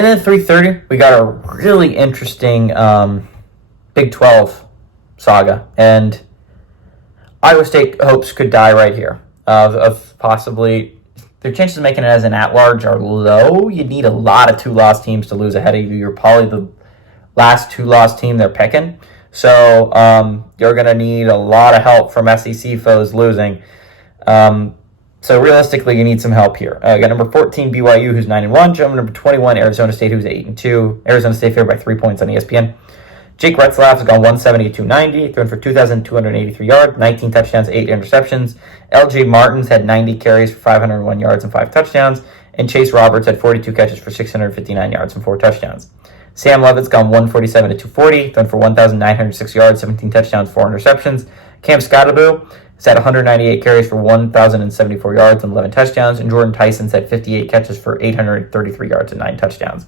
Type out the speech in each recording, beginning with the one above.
And then 3:30, we got a really interesting Big 12 saga. And Iowa State hopes could die right here. Of possibly, their chances of making it as an at-large are low. You'd need a lot of two-loss teams to lose ahead of you. You're probably the last two-loss team they're picking. So you're going to need a lot of help from SEC foes losing. So realistically, you need some help here. Got number 14, BYU, who's 9-1. Number 21, Arizona State, who's 8-2. Arizona State favored by 3 points on ESPN. Jake Retzlaff has gone 170 to 290, thrown for 2,283 yards, 19 touchdowns, 8 interceptions. LJ Martins had 90 carries for 501 yards and 5 touchdowns. And Chase Roberts had 42 catches for 659 yards and 4 touchdowns. Sam Levitt's gone 147 to 240, thrown for 1,906 yards, 17 touchdowns, 4 interceptions. Cam Scottaboo has had 198 carries for 1,074 yards and 11 touchdowns. And Jordan Tyson's had 58 catches for 833 yards and 9 touchdowns.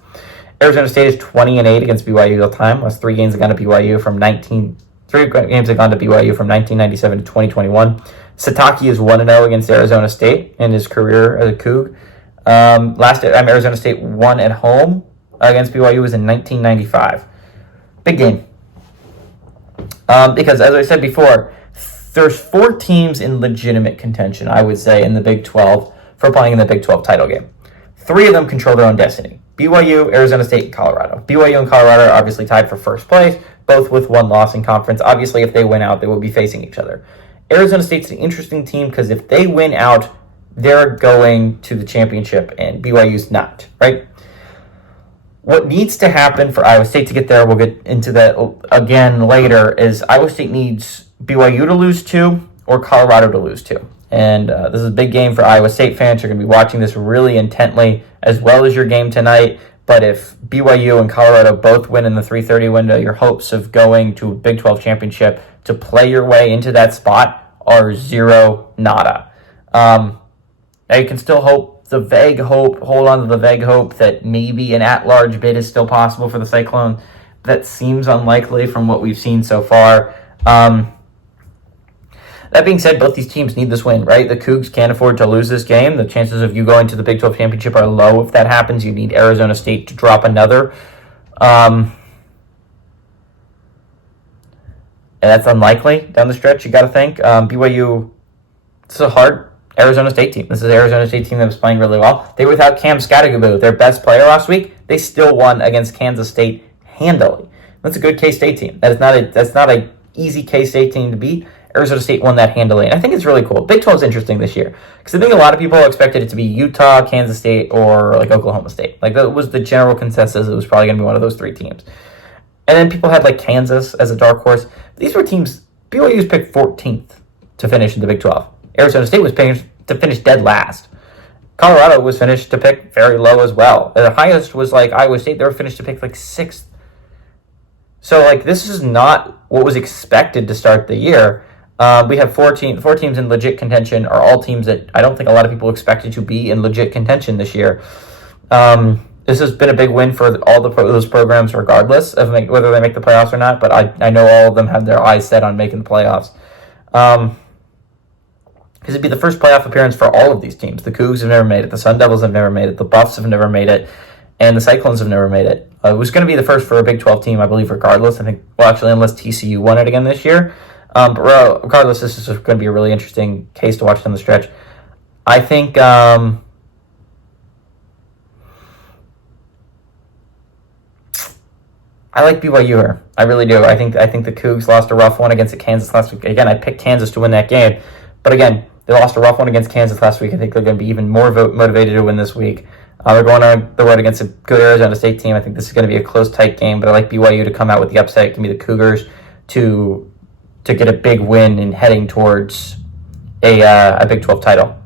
Arizona State is 20-8 against BYU all time. Last 3 games have gone to BYU from 1997 to 2021. Sataki is 1-0 against Arizona State in his career as a Coug. Last time Arizona State won at home against BYU was in 1995. Big game. Because, as I said before, there's 4 teams in legitimate contention, I would say, in the Big 12 for playing in the Big 12 title game. 3 of them control their own destiny. BYU, Arizona State, and Colorado. BYU and Colorado are obviously tied for first place, both with 1 loss in conference. Obviously, if they win out, they will be facing each other. Arizona State's an interesting team because if they win out, they're going to the championship, and BYU's not, right? What needs to happen for Iowa State to get there, we'll get into that again later, is Iowa State needs BYU to lose 2 or Colorado to lose 2. And this is a big game for Iowa State fans. You're going to be watching this really intently, as well as your game tonight. But if BYU and Colorado both win in the 3:30 window, your hopes of going to a Big 12 championship to play your way into that spot are zero nada. Now you can still hold on to the vague hope that maybe an at-large bid is still possible for the Cyclone. That seems unlikely from what we've seen so far. That being said, both these teams need this win, right? The Cougs can't afford to lose this game. The chances of you going to the Big 12 championship are low. If that happens, you need Arizona State to drop another. And that's unlikely down the stretch, you got to think. BYU, it's a hard Arizona State team. This is an Arizona State team that was playing really well. They were without Cam Scottaboo, their best player last week. They still won against Kansas State handily. That's a good K-State team. That's not a easy K-State team to beat. Arizona State won that handily, and I think it's really cool. Big 12 is interesting this year because I think a lot of people expected it to be Utah, Kansas State, or like Oklahoma State. Like that was the general consensus. It was probably going to be one of those 3 teams. And then people had like Kansas as a dark horse. These were teams. BYU was picked 14th to finish in the Big 12. Arizona State was picked to finish dead last. Colorado was finished to pick very low as well. The highest was like Iowa State. They were finished to pick like 6th. So like this is not what was expected to start the year. We have 4 teams in legit contention, are all teams that I don't think a lot of people expected to be in legit contention this year. This has been a big win for all those programs, regardless of whether they make the playoffs or not. But I know all of them have their eyes set on making the playoffs. Because it'd be the first playoff appearance for all of these teams. The Cougs have never made it. The Sun Devils have never made it. The Buffs have never made it. And the Cyclones have never made it. It was going to be the first for a Big 12 team, I believe, regardless. I think, well, actually, unless TCU won it again this year. But regardless, this is going to be a really interesting case to watch down the stretch. I think I like BYU here. I really do. I think the Cougs lost a rough one against Kansas last week. Again, I picked Kansas to win that game. But again, they lost a rough one against Kansas last week. I think they're going to be even more motivated to win this week. They're going on the road against a good Arizona State team. I think this is going to be a close, tight game. But I like BYU to come out with the upset. Give me the Cougars to get a big win and heading towards a Big 12 title.